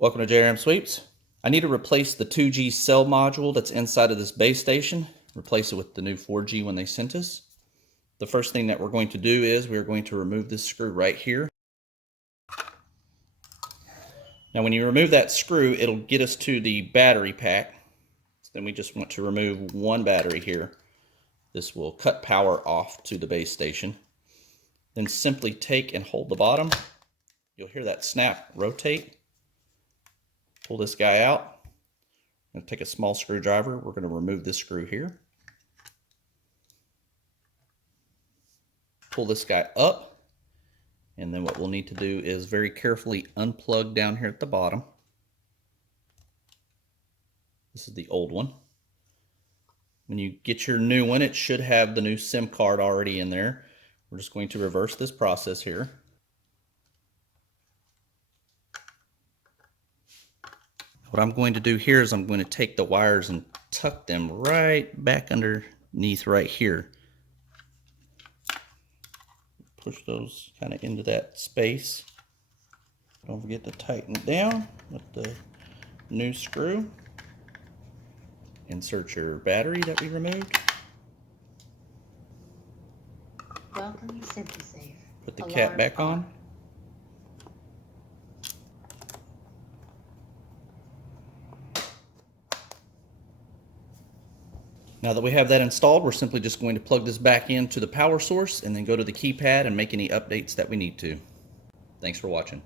Welcome to JRMSweeps. I need to replace the 2G cell module that's inside of this base station, replace it with the new 4G one they sent us. The first thing that we're going to do is we're going to remove this screw right here. Now when you remove that screw, it'll get us to the battery pack. So then we just want to remove one battery here. This will cut power off to the base station. Then simply take and hold the bottom. You'll hear that snap rotate. Pull this guy out. I'm going to take a small screwdriver. We're going to remove this screw here. Pull this guy up. And then what we'll need to do is very carefully unplug down here at the bottom. This is the old one. When you get your new one, it should have the new SIM card already in there. We're just going to reverse this process here. What I'm going to do here is I'm going to take the wires and tuck them right back underneath right here. Push those kind of into that space. Don't forget to tighten it down with the new screw. Insert your battery that we removed. Welcome to SimpliSafe. Put the cap back on. Now that we have that installed, we're simply just going to plug this back into the power source and then go to the keypad and make any updates that we need to. Thanks for watching.